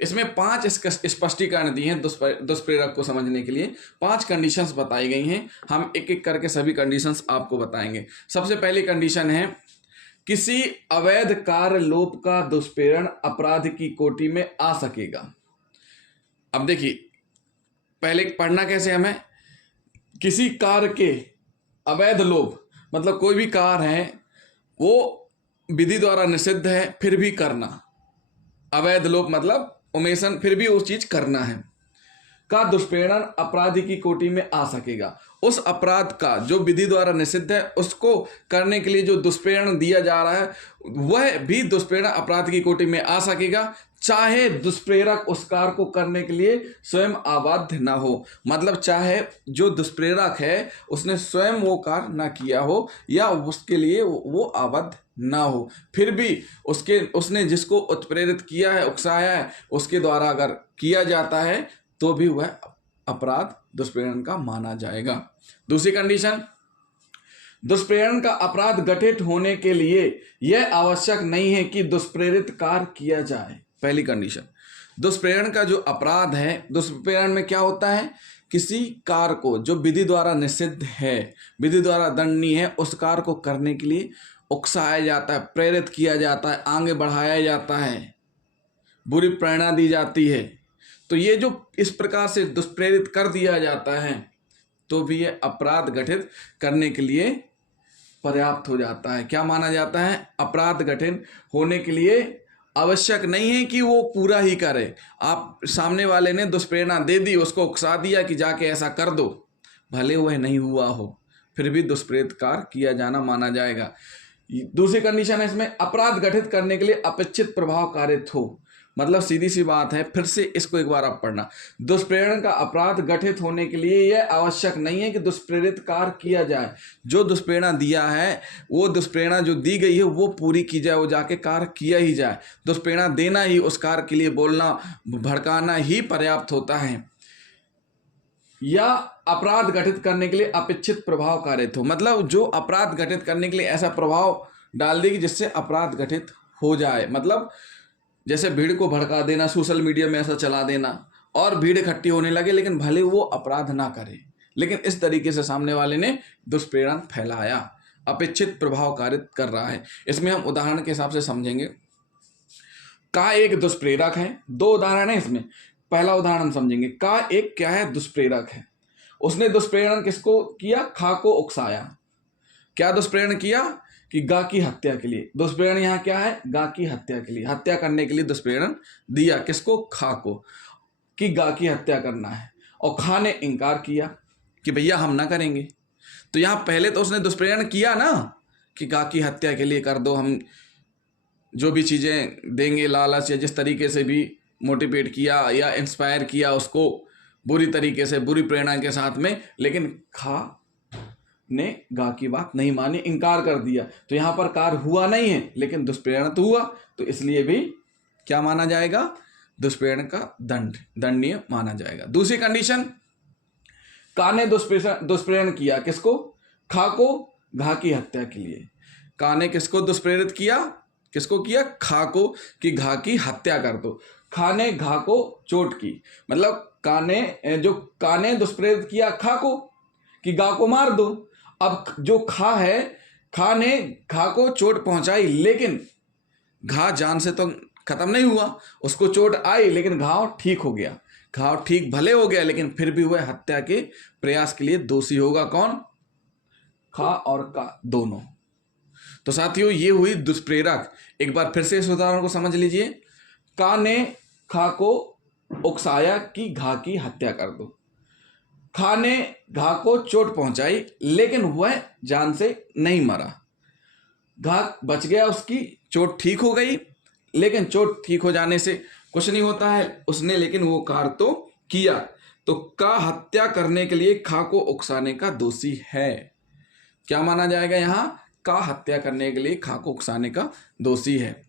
इसमें 5 स्पष्टीकरण दिए हैं दुष्प्रेरक को समझने के लिए। 5 कंडीशंस बताई गई हैं। हम एक एक करके सभी कंडीशंस आपको बताएंगे। सबसे पहली कंडीशन है, किसी अवैध कार्यलोप का दुष्प्रेरण अपराध की कोटि में आ सकेगा। अब देखिए, पहले पढ़ना कैसे हमें, किसी कार्य के अवैध लोप मतलब कोई भी कार्य है वो विधि द्वारा निषिद्ध है फिर भी करना, अवैध लोप मतलब ओमेशन, फिर भी वो चीज करना है, का दुष्प्रेरण अपराधी की कोटि में आ सकेगा। उस अपराध का जो विधि द्वारा निषिद्ध है उसको करने के लिए जो दुष्प्रेरण दिया जा रहा है वह भी दुष्प्रेरण अपराध की कोटि में आ सकेगा, चाहे दुष्प्रेरक उस कार्य को करने के लिए स्वयं आबद्ध ना हो। मतलब चाहे जो दुष्प्रेरक है उसने स्वयं वो कार्य ना किया हो या उसके लिए वो आबद्ध ना हो, फिर भी उसने जिसको उत्प्रेरित किया है, उकसाया है, उसके द्वारा अगर किया जाता है तो भी वह अपराध दुष्प्रेरण का माना जाएगा। दूसरी कंडीशन, दुष्प्रेरण का अपराध गठित होने के लिए यह आवश्यक नहीं है कि दुष्प्रेरित कार्य किया जाए। पहली कंडीशन, दुष्प्रेरण का जो अपराध है, दुष्प्रेरण में क्या होता है, किसी कार्य को जो विधि द्वारा निषिद्ध है, विधि द्वारा दंडनीय है, उस कार्य को करने के लिए उकसाया जाता है, प्रेरित किया जाता है, आगे बढ़ाया जाता है, बुरी प्रेरणा दी जाती है। तो ये जो इस प्रकार से दुष्प्रेरित कर दिया जाता है तो भी ये अपराध गठित करने के लिए पर्याप्त हो जाता है। क्या माना जाता है, अपराध गठित होने के लिए आवश्यक नहीं है कि वो पूरा ही करे। आप सामने वाले ने दुष्प्रेरणा दे दी, उसको उकसा दिया कि जाके ऐसा कर दो, भले वह नहीं हुआ हो फिर भी दुष्प्रेरित कार्य किया जाना माना जाएगा। दूसरी कंडीशन है इसमें, अपराध गठित करने के लिए अपेक्षित प्रभाव कारित हो। मतलब सीधी सी बात है, फिर से इसको एक बार आप पढ़ना, दुष्प्रेरण का अपराध गठित होने के लिए यह आवश्यक नहीं है कि दुष्प्रेरित कार्य किया जाए। जो दुष्प्रेरणा दिया है वो दुष्प्रेरणा जो दी गई है वो पूरी की जाए, वो जाके कार्य किया ही जाए। दुष्प्रेरणा देना ही, उस कार्य के लिए बोलना, भड़काना ही पर्याप्त होता है। या अपराध गठित करने के लिए अपेक्षित प्रभाव कारित हो, मतलब जो अपराध गठित करने के लिए ऐसा प्रभाव डाल देगी जिससे अपराध गठित हो जाए। मतलब जैसे भीड़ को भड़का देना, सोशल मीडिया में ऐसा चला देना और भीड़ इकट्ठी होने लगे लेकिन भले वो अपराध ना करे, लेकिन इस तरीके से सामने वाले ने दुष्प्रेरण फैलाया, अपेक्षित प्रभाव कारित कर रहा है। इसमें हम उदाहरण के हिसाब से समझेंगे। का एक दुष्प्रेरक है, 2 उदाहरण है इसमें। पहला उदाहरण हम समझेंगे, का एक क्या है, दुष्प्रेरक है। उसने दुष्प्रेरण किसको किया, खा को उकसाया। क्या दुष्प्रेरण किया कि गा की हत्या के लिए। दुष्प्रेरण यहाँ क्या है, गा की हत्या के लिए, हत्या करने के लिए दुष्प्रेरण दिया। किसको, खा को, कि गा की हत्या करना है। और खा ने इनकार किया कि भैया हम ना करेंगे। तो यहाँ पहले तो उसने दुष्प्रेरण किया ना कि गा की हत्या के लिए कर दो, हम जो भी चीज़ें देंगे, लालच या जिस तरीके से भी मोटिवेट किया या इंस्पायर किया उसको बुरी तरीके से, बुरी प्रेरणा के साथ में, लेकिन खा ने गा की बात नहीं मानी, इनकार कर दिया। तो यहाँ पर कार्य हुआ नहीं है लेकिन दुष्प्रेरण तो हुआ, तो इसलिए भी क्या माना जाएगा, दुष्प्रेरण का दंडनीय माना जाएगा। दूसरी कंडीशन, का ने दुष्प्रेरण किया किसको, खा को, घा की हत्या के लिए। का ने किसको दुष्प्रेरित किया, किसको किया, खा को, कि घा की हत्या कर दो। खा ने घा को चोट की, मतलब का ने दुष्प्रेरित किया खा को कि गा को मार दो। अब जो खा है, खा ने घा को चोट पहुंचाई लेकिन घा जान से तो खत्म नहीं हुआ, उसको चोट आई लेकिन घाव ठीक हो गया। घाव ठीक भले हो गया लेकिन फिर भी वह हत्या के प्रयास के लिए दोषी होगा। कौन, खा और का दोनों। तो साथियों ये हुई दुष्प्रेरक। एक बार फिर से इस उदाहरण को समझ लीजिए। का ने खा को उकसाया कि घा की हत्या कर दो। खा ने घा को चोट पहुंचाई लेकिन वह जान से नहीं मरा, घा बच गया, उसकी चोट ठीक हो गई। लेकिन चोट ठीक हो जाने से कुछ नहीं होता है, उसने लेकिन वो कार्य तो किया। तो का हत्या करने के लिए खा को उकसाने का दोषी है। क्या माना जाएगा यहाँ, का हत्या करने के लिए खा को उकसाने का दोषी है।